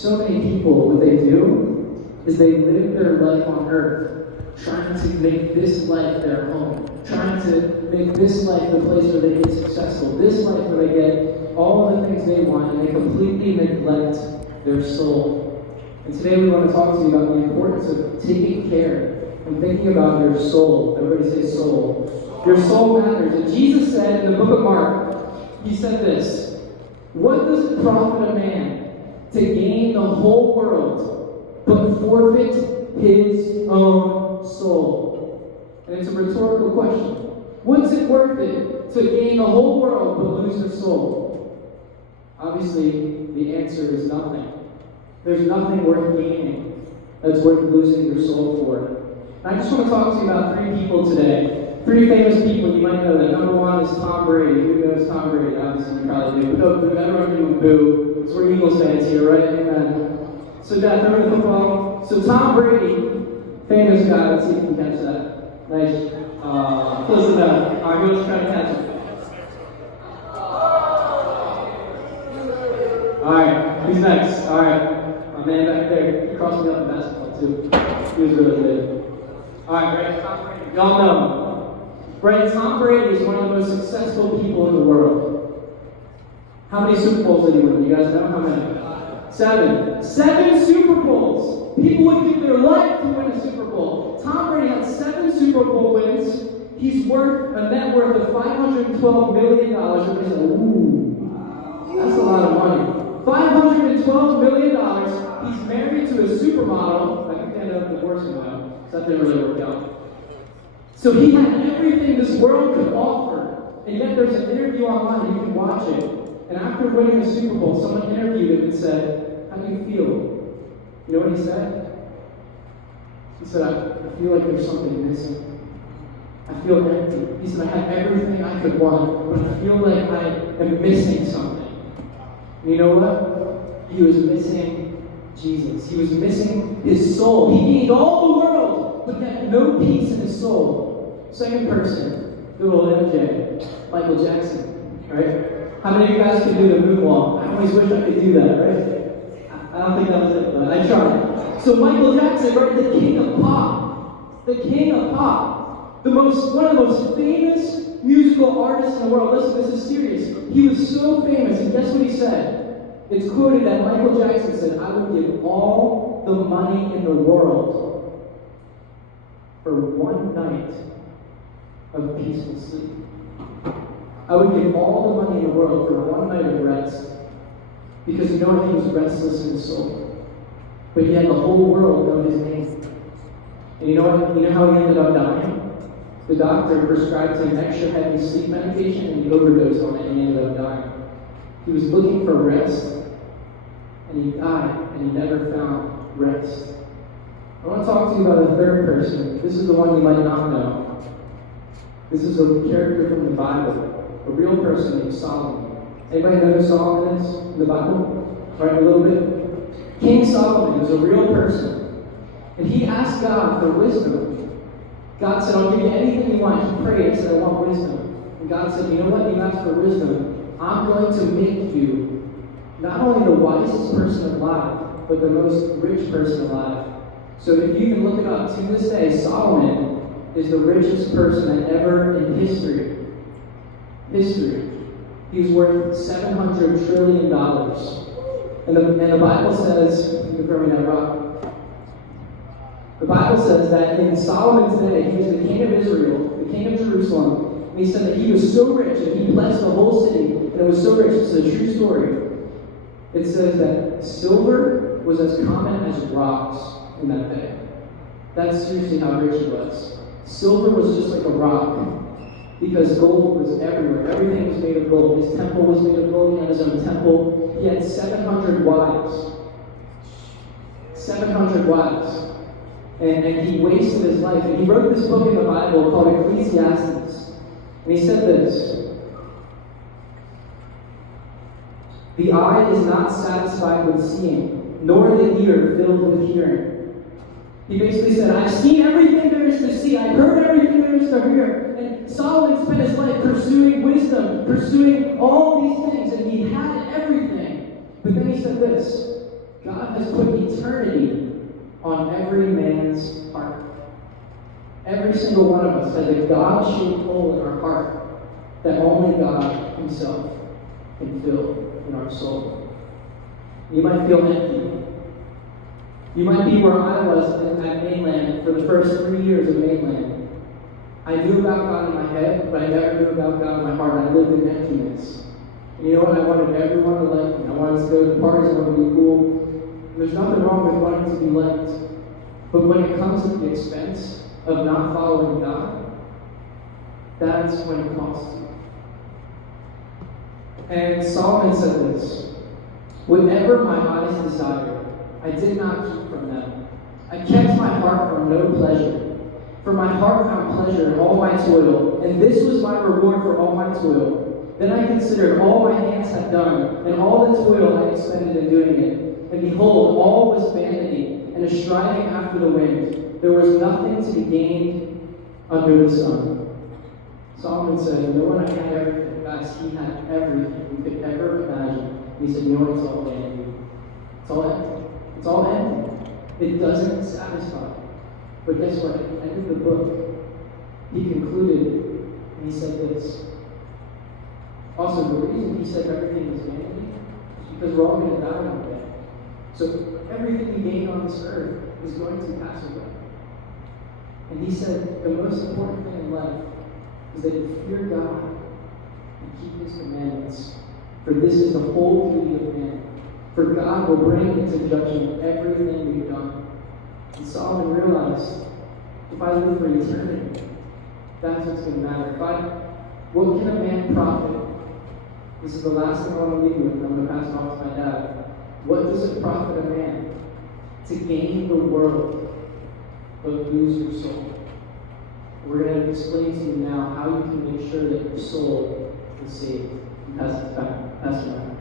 so many people, what they do is they live their life on earth trying to make this life their home, trying to make this life the place where they get successful, this life where they get all the things they want, and they completely neglect their soul. And today we want to talk to you about the importance of taking care and thinking about your soul. Everybody say soul. Your soul matters. And Jesus said in the book of Mark, he said this: what does it profit a man to gain the whole world but forfeit his own soul? And it's a rhetorical question. What's it worth it to gain the whole world but lose your soul? Obviously, the answer is nothing. There's nothing worth gaining that's worth losing your soul for. And I just want to talk to you about three people today. Three famous people you might know that. Number one is Tom Brady. Who knows Tom Brady? Obviously, you probably do. But everyone knew boo. Because we're Eagles fans here, right? Amen. So, Dad, remember the football? So, Tom Brady, famous guy. Let's see if you can catch that. Nice. Close enough. All right, let's try to catch it. All right, who's next? All right, my man back there. He crossed me up in basketball, too. He was really good. All right, right? Tom Brady. Y'all know him. Right, Tom Brady is one of the most successful people in the world. How many Super Bowls did he win? You guys know how many? 7. 7 Super Bowls. People would give their life to win a Super Bowl. Tom Brady had 7 Super Bowl wins. He's worth a net worth of $512 million. Everybody's like, ooh, that's a lot of money. $512 million. He's married to a supermodel. I think they ended up divorcing though. So that didn't really work out. So he had everything this world could offer. And yet there's an interview online, you can watch it. And after winning the Super Bowl, someone interviewed him and said, how do you feel? You know what he said? He said, I feel like there's something missing. I feel empty. He said, I have everything I could want, but I feel like I am missing something. And you know what? He was missing Jesus. He was missing his soul. He gained all the world, but had no peace in his soul. Second person, good old MJ, Michael Jackson, right? How many of you guys can do the moonwalk? I always wish I could do that, right? I don't think that was it, but I tried. So Michael Jackson, right, the king of pop. The king of pop. One of the most famous musical artists in the world. Listen, this is serious. He was so famous, and guess what he said? It's quoted that Michael Jackson said, I would give all the money in the world for one night of peaceful sleep. I would give all the money in the world for one night of rest. Because you know what? He was restless in his soul. But he had the whole world know his name. And you know what? You know how he ended up dying? The doctor prescribed him extra heavy sleep medication and he overdosed on it and he ended up dying. He was looking for rest and he died and he never found rest. I want to talk to you about a third person. This is the one you might not know. This is a character from the Bible, a real person named Solomon. Anybody know who Solomon is in the Bible? Right, a little bit? King Solomon was a real person. And he asked God for wisdom. God said, I'll give you anything you want. He prayed and said, I want wisdom. And God said, you know what? You asked for wisdom. I'm going to make you not only the wisest person alive, but the most rich person alive. So if you can look it up, to this day, Solomon is the richest person ever in history. He's worth $700 trillion. And the Bible says, you can throw me that rock. The Bible says that in Solomon's day, he was the king of Israel, the king of Jerusalem, and he said that he was so rich that he blessed the whole city, and it was so rich. It's a true story. It says that silver was as common as rocks in that day. That's seriously how rich he was. Silver was just like a rock, because gold was everywhere. Everything was made of gold. His temple was made of gold. He had his own temple. He had 700 wives. 700 wives. And he wasted his life. And he wrote this book in the Bible called Ecclesiastes. And he said this: the eye is not satisfied with seeing, nor the ear filled with hearing. He basically said, I've seen everything there is to see. I've heard everything there is to hear. And Solomon spent his life pursuing wisdom, pursuing all these things, and he had everything. But then he said this: God put eternity on every man's heart. Every single one of us has a God-shaped hole in our heart that only God Himself can fill in our soul. You might feel empty. You might be where I was at Mainland for the first 3 years of Mainland. I knew about God in my head, but I never knew about God in my heart. I lived in emptiness. And you know what? I wanted everyone to like me. I wanted to go to parties. I wanted to be cool. There's nothing wrong with wanting to be liked. But when it comes at the expense of not following God, that's when it costs you. And Solomon said this, "Whatever my eyes desired, I did not keep from them. I kept my heart from no pleasure. For my heart found pleasure in all my toil, and this was my reward for all my toil. Then I considered all my hands had done, and all the toil I expended in doing it. And behold, all was vanity, and a striving after the wind. There was nothing to be gained under the sun." Solomon said, "You know what? I had everything." Guys, he had everything we could ever imagine. He said, "You know what? It's all vanity. It's all empty. It's all empty. It doesn't satisfy." But guess what? At the end of the book, he concluded, and he said this. Also, the reason he said everything is vanity is because we're all going to die one day. So everything we gain on this earth is going to pass away. And he said the most important thing in life is that you fear God and keep His commandments. For this is the whole duty of man. For God will bring into judgment everything we've done. And Solomon realized, if I live for eternity, that's what's going to matter. What can a man profit? This is the last thing I want to leave you with, and I'm going to pass it off to my dad. What does it profit a man to gain the world but lose your soul? We're going to explain to you now how you can make sure that your soul is saved. And pass it back. Pass it back.